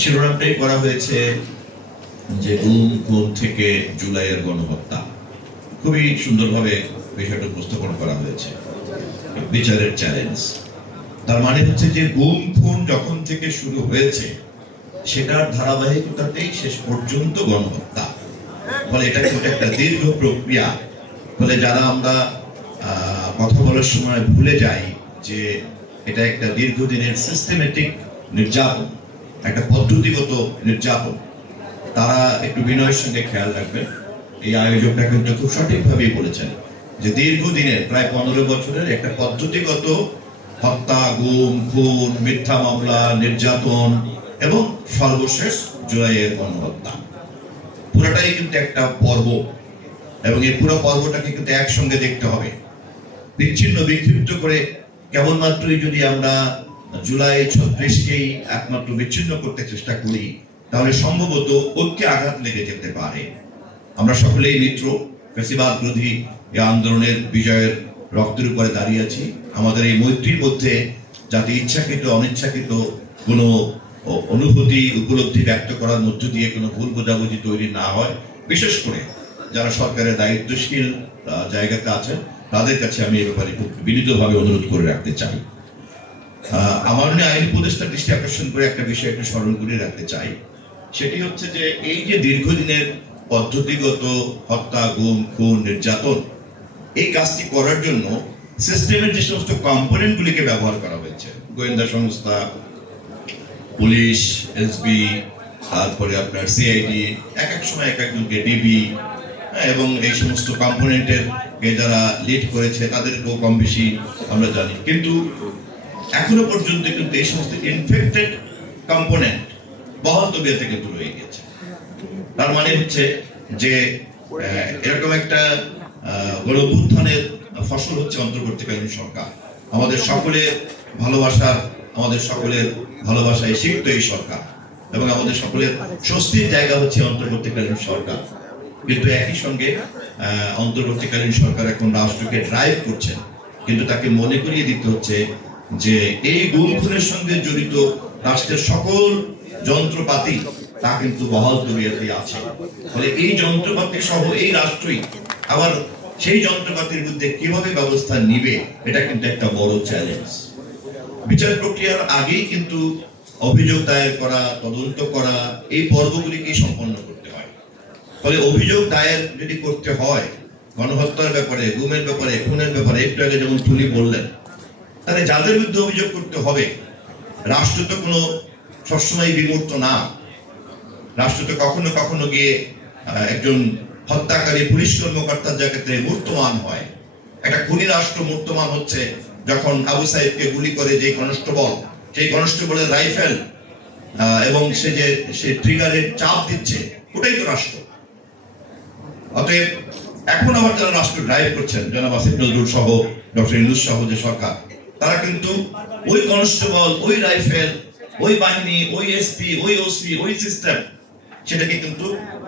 শিরোনামটাই করা হয়েছে যে গুম খুন থেকে জুলাইয়ের গণহত্যা। খুবই সুন্দরভাবে বিষয়টা উপস্থাপন করা হয়েছে, বিচারের চ্যালেঞ্জ। তার মানে হচ্ছে যে গুম খুন যখন থেকে শুরু হয়েছে সেটার ধারাবাহিকতাতেই শেষ পর্যন্ত গণহত্যা। ফলে এটা কিন্তু একটা দীর্ঘ প্রক্রিয়া। ফলে যারা আমরা কথা বলার সময় ভুলে যাই যে এটা একটা দীর্ঘদিনের সিস্টেমেটিক নির্যাতন, একটা পদ্ধতিগত নির্যাতন, তারা একটু বিনয়ের সঙ্গে খেয়াল রাখবেন। এই আয়োজকটা কিন্তু খুব সঠিকভাবেই বলেছেন যে দীর্ঘদিনের প্রায় 15 বছরের একটা পদ্ধতিগত হত্যা, গুম খুন, মিথ্যা মামলা, নির্যাতন এবং সর্বশেষ জুলাইয়ের গণহত্যা, পুরোটাই কিন্তু একটা পর্ব। এবং এই পুরো পর্বটাকে কিন্তু একসঙ্গে দেখতে হবে। বিচ্ছিন্ন বিক্ষিপ্ত করে কেবলমাত্রই যদি আমরা জুলাই 36কেই একমাত্র বিচ্ছিন্ন করতে চেষ্টা করি তাহলে সম্ভবত ঐক্যে আঘাত লেগে যেতে পারে। আমরা সকলেই মিত্র, ফ্যাসিবাদ বিরোধী এই আন্দোলনের বিজয়ের রক্তের উপরে দাঁড়িয়ে আছি। আমাদের এই মৈত্রীর মধ্যে যাতে ইচ্ছাকৃত অনিচ্ছাকৃত কোনো অনুভূতি উপলব্ধি ব্যক্ত করার মধ্য দিয়ে কোনো ভুল বোঝাবুঝি তৈরি না হয়, বিশেষ করে যারা সরকারের দায়িত্বশীল জায়গাতে আছেন তাদের কাছে আমি এ ব্যাপারে খুব বিনীতভাবে অনুরোধ করে রাখতে চাই। আমার আইন উপদেষ্টার দৃষ্টি আকর্ষণ করে একটা বিষয় একটু স্মরণ করে রাখতে চাই। সেটি হচ্ছে যে এই যে দীর্ঘদিনের পদ্ধতিগত হত্যা, গুম খুন, নির্যাতন, এই কাজটি করার জন্য সিস্টেমের যে সমস্ত কম্পোনেন্ট গুলিকে ব্যবহার করা হয়েছে, গোয়েন্দা সংস্থা, পুলিশ, এসবি, তারপরে আপনার সিআইডি, এক এক সময় এক একজনকে ডিবি, এবং এই সমস্ত কম্পোনেন্টের যারা লিড করেছে তাদেরকেও কম বেশি আমরা জানি। কিন্তু এখনো পর্যন্ত কিন্তু এই সমস্ত ইনফেক্টেড কম্পোনেন্ট বহাল তবিয়তে কিন্তু রয়ে গেছে। তার মানে হচ্ছে যে এরকম একটা গণঅভ্যুত্থানের ফসল হচ্ছে অন্তর্বর্তীকালীন সরকার। আমাদের সকলের ভালোবাসায় সিক্ত এই সরকার এবং আমাদের সকলের স্বস্তির জায়গা হচ্ছে অন্তর্বর্তীকালীন সরকার। কিন্তু একই সঙ্গে অন্তর্বর্তীকালীন সরকার এখন রাষ্ট্রকে ড্রাইভ করছেন, কিন্তু তাকে মনে করিয়ে দিতে হচ্ছে যে এই গুম খুনের সঙ্গে জড়িত রাষ্ট্রের সকল যন্ত্রপাতি তা কিন্তু বহাল তবিয়তে আছে। ফলে এই যন্ত্রপাতি সহ এই রাষ্ট্রই আবার সেই যন্ত্রপাতির বিরুদ্ধে কিভাবে ব্যবস্থা নিবে, এটা কিন্তু একটা বড় চ্যালেঞ্জ। বিচার প্রক্রিয়ার আগেই কিন্তু অভিযোগ দায়ের করা, তদন্ত করা, এই পর্বগুলিকে সম্পন্ন করতে হয়। ফলে অভিযোগ দায়ের যদি করতে হয় গণহত্যার ব্যাপারে, গুমের ব্যাপারে, খুনের ব্যাপারে, একটু আগে যেমন তুলি বললেন, তাহলে যাদের বিরুদ্ধে অভিযোগ করতে হবে, রাষ্ট্র তো কোনো সবসময় বিমূর্ত না। রাষ্ট্র তো কখনো কখনো গিয়ে একজন হত্যাকারী পুলিশ কর্মকর্তার জায়গাতে মূর্তমান হয়। একটা খুনি রাষ্ট্র মূর্তমান হচ্ছে যখন আবু সাইদকে গুলি করে যে কনস্টেবল, সেই কনস্টেবলের রাইফেল এবং সে ট্রিগারের চাপ দিচ্ছে, ওটাই তো রাষ্ট্র। অতএব এখন আবার যারা রাষ্ট্র ড্রাইভ করছেন, জনাব আসিফ নজরুল সহ, ডক্টর ইউনূস সহ যে সরকার, তারা কিন্তু ওই কনস্টেবল, ওই রাইফেল, ওই বাহিনী, ওই এসপি, ওই ওসি, ওই সিস্টেম, সেটাকে কিন্তু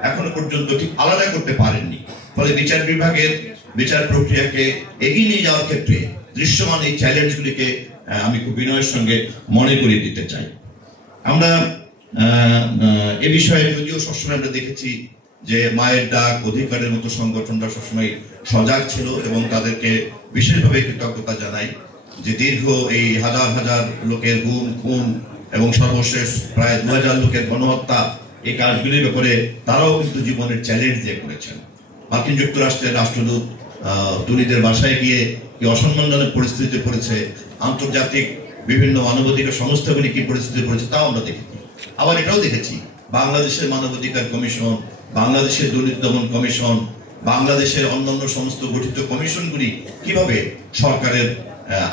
এখনো পর্যন্ত ঠিক আলাদা করতে পারেননি। ফলে বিচার বিভাগের বিচার প্রক্রিয়াকে এগিয়ে নিয়ে যাওয়ার ক্ষেত্রে দৃশ্যমান এই চ্যালেঞ্জগুলিকে আমি খুব বিনয়ের সঙ্গে মনে করিয়ে দিতে চাই। আমরা এ বিষয়ে যদিও সবসময় আমরা দেখেছি যে মায়ের ডাক, অধিকারের মতো সংগঠনটা সবসময় সজাগ ছিল এবং তাদেরকে বিশেষভাবে কৃতজ্ঞতা জানাই যে দীর্ঘ এই হাজার হাজার লোকের গুম খুন এবং সর্বশেষ প্রায় 2000 লোকের গণহত্যা, এই কাজগুলির ব্যাপারে তারাও কিন্তু জীবনের চ্যালেঞ্জ দিয়ে করেছেন। মার্কিন যুক্তরাষ্ট্রের রাষ্ট্রদূত তুলিদের বাসায় গিয়ে কি অসম্মানজনক পরিস্থিতিতে পড়েছে, আন্তর্জাতিক বিভিন্ন মানবাধিকার সংস্থাগুলি কি পরিস্থিতিতে পড়েছে তাও আমরা দেখেছি। আবার এটাও দেখেছি বাংলাদেশের মানবাধিকার কমিশন, বাংলাদেশের দুর্নীতি দমন কমিশন, বাংলাদেশের অন্যান্য সমস্ত গঠিত কমিশনগুলি কিভাবে সরকারের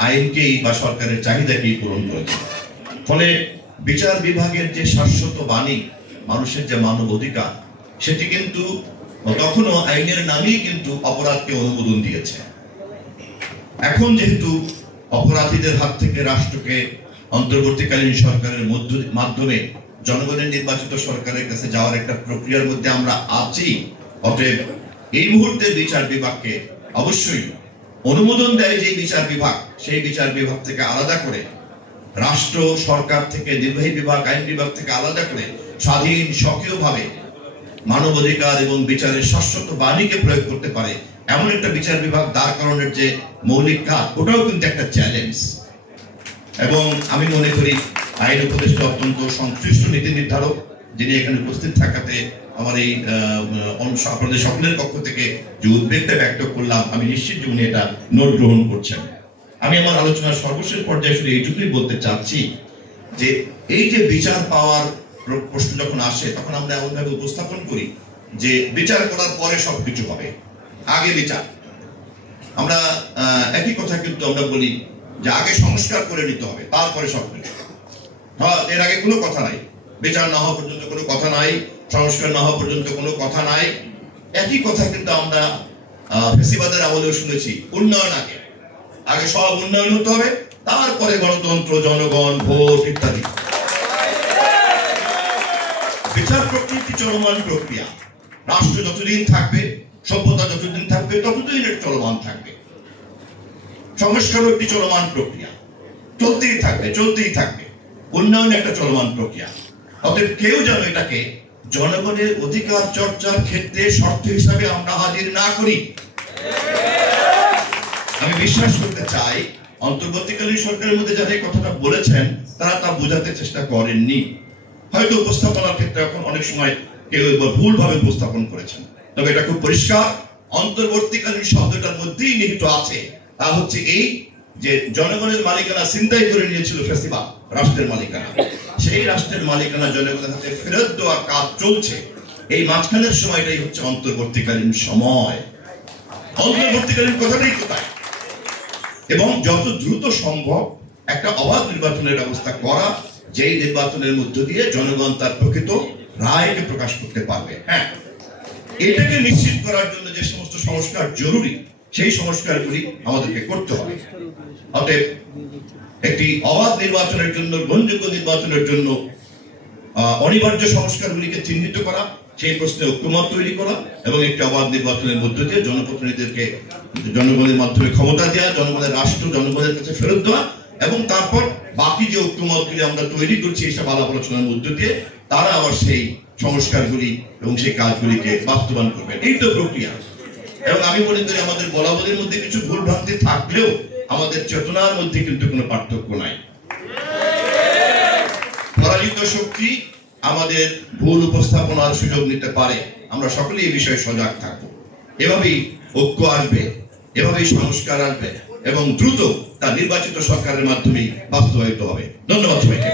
আইনকেই বা সরকারের চাহিদাকেই পূরণ করেছে। ফলে বিচার বিভাগের যে শাশ্বত বাণী, মানুষের যে মানব অধিকার, সেটি কিন্তু তখনও আইনের নামেই কিন্তু অপরাধকে অনুমোদন দিয়েছে। এখন যেহেতু অপরাধীদের হাত থেকে রাষ্ট্রকে অন্তর্বর্তীকালীন সরকারের মাধ্যমে জনগণের নির্বাচিত সরকারের কাছে যাওয়ার একটা প্রক্রিয়ার মধ্যে আমরা আছি, অতএব এই মুহূর্তে বিচার বিভাগকে অবশ্যই অনুমোদন দেয় যে বিচার বিভাগ, সেই বিচার বিভাগ থেকে আলাদা করে রাষ্ট্র সরকার থেকে, নির্বাহী বিভাগ, আইন বিভাগ থেকে আলাদা করে স্বাধীন সক্রিয়ভাবে মানবাধিকার এবং বিচারের শাশ্বত বাণীকে প্রয়োগ করতে পারে এমন একটা বিচার বিভাগ দাঁড় করানোর যে মৌলিক কাজ, ওটাও কিন্তু একটা চ্যালেঞ্জ। এবং আমি মনে করি আইন উপদেষ্টা অত্যন্ত সংশ্লিষ্ট নীতি নির্ধারক, যিনি এখানে উপস্থিত থাকাতে আমার এই আপনাদের সকলের পক্ষ থেকে যে উদ্বেগটা ব্যক্ত করলাম, আমি নিশ্চিত যে উনি এটা নোট গ্রহণ করছেন। আমি আমার আলোচনার সর্বশেষ পর্যায়ে শুধু এইটুকুই বলতে চাচ্ছি যে এই যে বিচার পাওয়ার প্রশ্ন যখন আসে, তখন আমরা এমনভাবে উপস্থাপন করি যে বিচার করার পরে সবকিছু হবে, আগে বিচার। আমরা একই কথা কিন্তু আমরা বলি যে আগে সংস্কার করে নিতে হবে, তারপরে সবকিছু। হ্যাঁ, এর আগে কোনো কথা নাই, বিচার না হওয়া পর্যন্ত কোনো কথা নাই, সংস্কার না হওয়া পর্যন্ত কোনো কথা নাই। একই কথা কিন্তু আমরা ফেসিবাদের আমলেও শুনেছি, উন্নয়ন আগে, আগে সব উন্নয়ন হতে হবে, তারপরে গণতন্ত্র, জনগণ, ভোট ইত্যাদি। বিচার প্রক্রিয়া একটি চলমান প্রক্রিয়া। রাষ্ট্র যতদিন থাকবে, সভ্যতা যতদিন থাকবে, ততদিন এর চলমান থাকবে। সংস্কারও একটি চলমান প্রক্রিয়া, চলতেই থাকবে, চলতেই থাকবে। উন্নয়ন একটা চলমান প্রক্রিয়া। অতএব কেউ যেন এটাকে জনগণের অধিকার চর্চার ক্ষেত্রে শর্ত হিসাবে আমরা হাজির না করি। আমি বিশ্বাস করতে চাই অন্তর্বর্তীকালীন সরকারের মধ্যে যারা এই কথাটা বলেছেন, তারা তা বোঝাতে চেষ্টা করেননি। হয়তো উপস্থাপনার ক্ষেত্রে এখন অনেক সময় কেউ ভুলভাবে উপস্থাপন করেছেন, তবে এটা খুব পরিষ্কার অন্তর্বর্তীকালীন শব্দটার মধ্যেই নিহিত আছে। তা হচ্ছে এই যে জনগণের মালিকানা ছিনতাই করে নিয়েছিল ফেসিবাদ, রাষ্ট্রের মালিকানা, সেই রাষ্ট্রের মালিকানা জনগণের হাতে ফেরত দেওয়ার কাজ চলছে। এই মাঝখানের সময়টাই হচ্ছে অন্তর্বর্তীকালীন সময়। অন্তর্বর্তীকালীন কথাটাই তো তাই। এবং যত দ্রুত সম্ভব একটা অবাধ নির্বাচনের ব্যবস্থা করা, যেই নির্বাচনের মধ্য দিয়ে জনগণ তার প্রকৃত রায়কে প্রকাশ করতে পারবে। হ্যাঁ, এটাকে নিশ্চিত করার জন্য যে সমস্ত সংস্কার জরুরি, সেই সংস্কারগুলি আমাদেরকে করতে হবে। অতএব একটি অবাধ নির্বাচনের জন্য, গ্রহণযোগ্য নির্বাচনের জন্য অনিবার্য সংস্কারগুলিকে চিহ্নিত করা, সেই প্রশ্নে ঐক্যমত তৈরি করা এবং একটি অবাধ নির্বাচনের মধ্য দিয়ে জনপ্রতিনিধিদেরকে জনগণের মাধ্যমে ক্ষমতা দেওয়া, জনগণের রাষ্ট্র জনগণের কাছে ফেরত দেওয়া, এবং তারপর বাকি যে ঐক্যমতগুলি আমরা তৈরি করছি এইসব আলাপ আলোচনার মধ্য দিয়ে তারা আবার সেই সংস্কারগুলি এবং সেই কাজগুলিকে বাস্তবায়ন করবেন। এই তো প্রক্রিয়া। এবং আমি মনে করি আমাদের বলাবলির মধ্যে কিছু ভুল ভ্রান্তি থাকলেও আমাদের চেতনার মধ্যে কিন্তু কোনো পার্থক্য নাই। পরাজিত শক্তি আমাদের ভুল উপস্থাপনার সুযোগ নিতে পারে, আমরা সকলেই এই বিষয়ে সজাগ থাকবো। এভাবেই ঐক্য আসবে, এভাবেই সংস্কার আসবে এবং দ্রুত তা নির্বাচিত সরকারের মাধ্যমেই বাস্তবায়িত হবে। ধন্যবাদ সবাইকে।